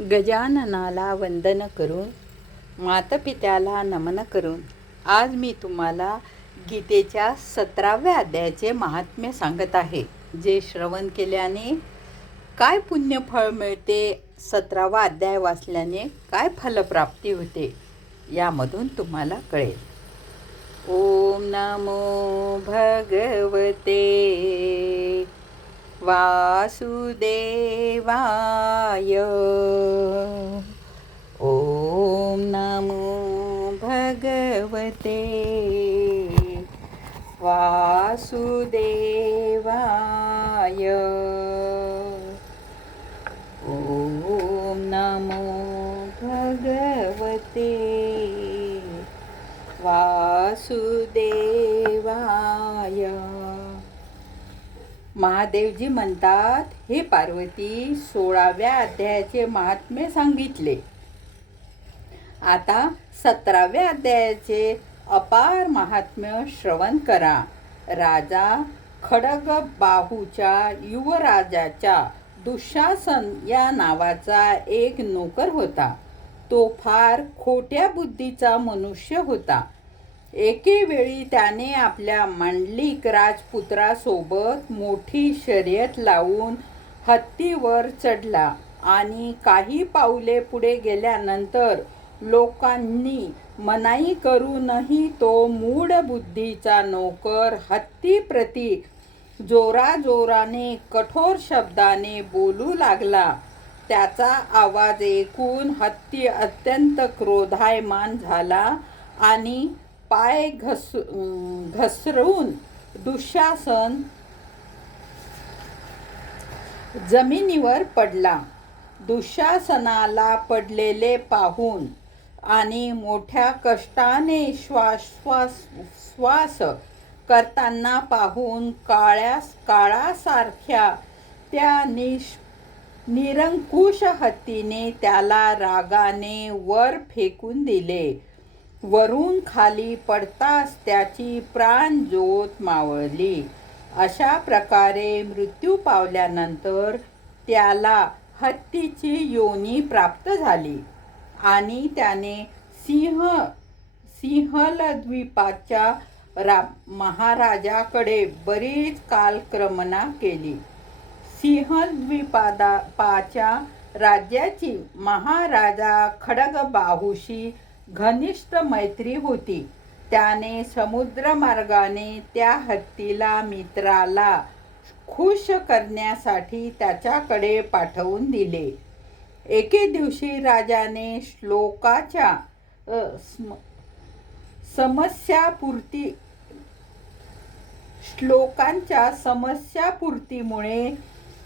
गजाननाला वंदन करून, मातापित्याला नमन करून आज मी तुम्हाला गीतेच्या 17व्या अध्यायाचे महात्म्य सांगत आहे. जे श्रवण केल्याने काय पुण्यफळ मिळते, 17वा अध्याय वाचल्याने काय फलप्राप्ती होते, यामधून तुम्हाला कळेल. ओम नमो भगवते वासुदेवाय. ओम नमो भगवते वासुदेवाय. ओम नमो भगवते वासुदेवाय. महादेवजी म्हणतात, हे पार्वती, 16व्या अध्यायाचे महात्म्य सांगितले. आता 17व्या अध्यायाचे अपार महात्म्य श्रवण करा. राजा खड्गबाहूच्या युवराजाच्या दुःशासन या नावाचा एक नोकर होता. तो फार खोट्या बुद्धीचा मनुष्य होता. एके वेळी त्याने आपल्या मांडलिक राजपुत्रासोबत मोठी शर्यत लावून हत्तीवर चढला आणि काही पाऊले पुढे गेल्यानंतर लोकांनी मनाई करूनही तो मूढ बुद्धीचा नोकर हत्तीप्रती जोराजोराने कठोर शब्दाने बोलू लागला. त्याचा आवाज ऐकून हत्ती अत्यंत क्रोधायमान झाला आणि पाय घसरून दुःशासन जमिनीवर पडला. दुःशासनाला पडलेले पाहून आणि मोठ्या कष्टाने श्वास करताना पाहून काळासारख्या त्या निरंकुश हत्तीने त्याला रागाने वर फेकून दिले. वरून खाली पडताच त्याची प्राणज्योत मावळली. अशा प्रकारे मृत्यू पावल्यानंतर त्याला हत्तीची योनी प्राप्त झाली आणि त्याने सिंहलद्वीपाच्या महाराजाकडे बरीच कालक्रमणा केली. सिंहलद्वीपाच्या राज्याची महाराजा खड्गबाहूशी घनिष्ठ मैत्री होती. त्याने समुद्रमार्गाने त्या हत्तीला मित्राला खुश करण्यासाठी त्याच्याकडे पाठवून दिले. एके दिवशी राजाने श्लोकांच्या समस्यापूर्तीमुळे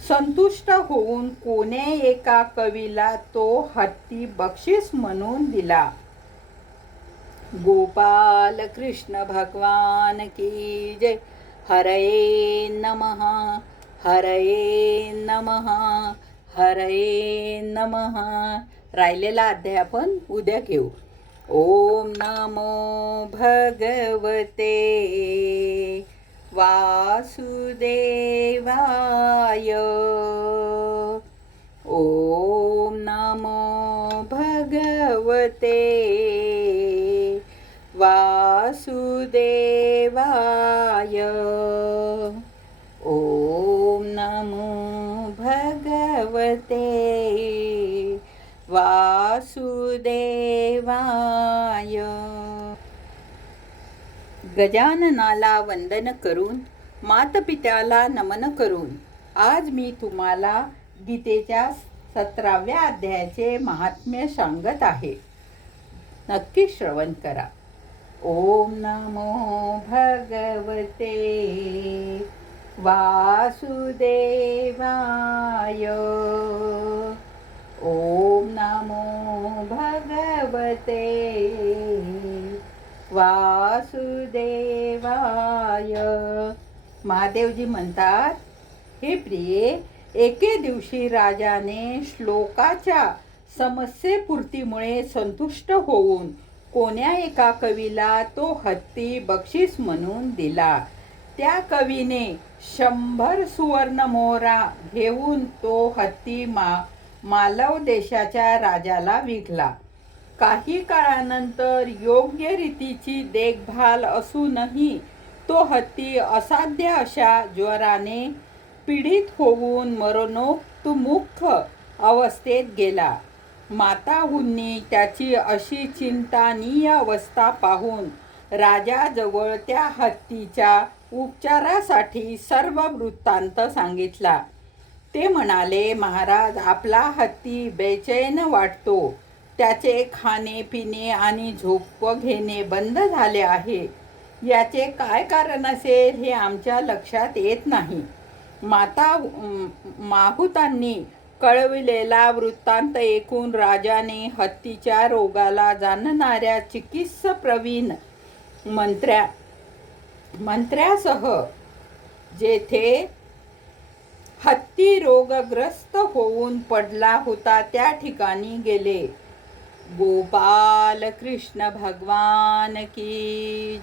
संतुष्ट होऊन कोण्या एका कवीला तो हत्ती बक्षीस म्हणून दिला. गोपाल कृष्ण भगवान की जय. हरये नमः, हरये नमः, हरये नमः. राहिलेला अध्याय आपण उद्या घेऊ. ओम नमो भगवते वासुदेवाय. ओम नमो भगवते वासुदेवाय. ओम नमो भगवते वासुदेवाय. गजाननाला वंदन करून, मातापित्याला नमन करून आज मी तुम्हाला गीतेच्या 17व्या अध्यायाचे महात्म्य सांगत आहे. नक्की श्रवण करा. ओम नमो भगवते वासुदेवाय. ओम नमो भगवते वासुदेवाय. महादेवजी म्हणतात, हे प्रिये, एके दिवशी राजाने श्लोकाच्या समस्येपूर्तीमुळे संतुष्ट होऊन कोण्या एका कवीला तो हत्ती बक्षीस म्हणून दिला. त्या कवीने 100 सुवर्ण मोहरा घेऊन तो हत्ती मालव देशाच्या राजाला विकला. काही काळानंतर योग्य रीतीची देखभाल असूनही तो हत्ती असाध्य अशा ज्वराने पीडित होऊन मरणोन्मुख अवस्थेत गेला. माताहूंनी त्याची अशी चिंतानीय अवस्था पाहून राजाजवळ त्या हत्तीच्या उपचारासाठी सर्व वृत्तांत सांगितला. ते म्हणाले, महाराज, आपला हत्ती बेचैन वाटतो. त्याचे खाणे पिणे आणि झोप घेणे बंद झाले आहे. याचे काय कारण असेल हे आमच्या लक्षात येत नाही. माहुतांनी कळविलेला वृत्तांत ऐकून राजाने हत्तीच्या रोगाला जाणणाऱ्या चिकित्सप्रवीण मंत्र्यासह जेथे हत्ती रोगग्रस्त होऊन पडला होता त्या ठिकाणी गेले. गोपाल कृष्ण भगवान की